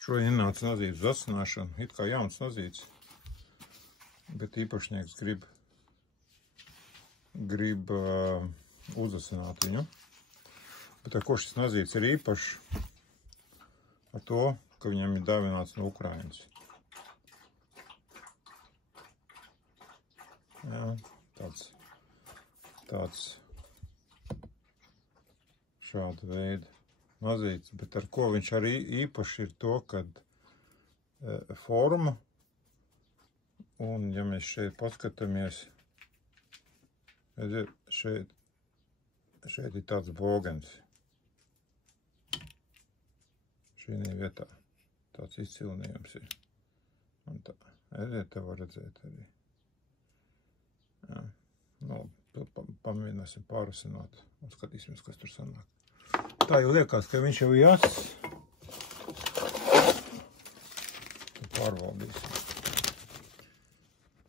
Šodien ienāca nazītes zasināšana, it kā jauns nazīts, bet īpašnieks grib uzasināt viņu. Bet ar ko šis nazīts ir īpašs? Ar to, ka viņam ir dāvināts no Ukrainas. Jā, tāds šāda veida nazīts, bet ar ko viņš arī īpaši ir to, kad forma, un ja mēs šeit paskatāmies, šeit ir tāds bogens. Šī vietā tāds izcilnījums ir. Un tā, te var redzēt arī. Jā, nu, pamēģināsim pārasināt un skatīsimies, kas tur sanāk. Tā jau liekas, ka viņš jau jāsas. Tad pārvaldīsim.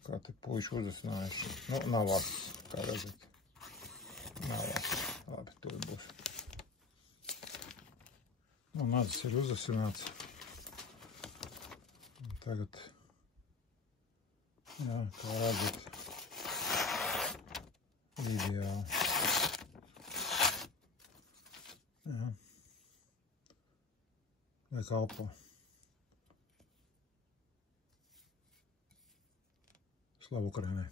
Kā te puiši uzasinājuši. Nu, nav asis, kā redzat. Nav asis. Labi, tur būs. Nu, mazas ir uzasināts. Un tagad, jā, kā redzat, ideāli. Jā. Lai kalpo. Slavu Ukrainai.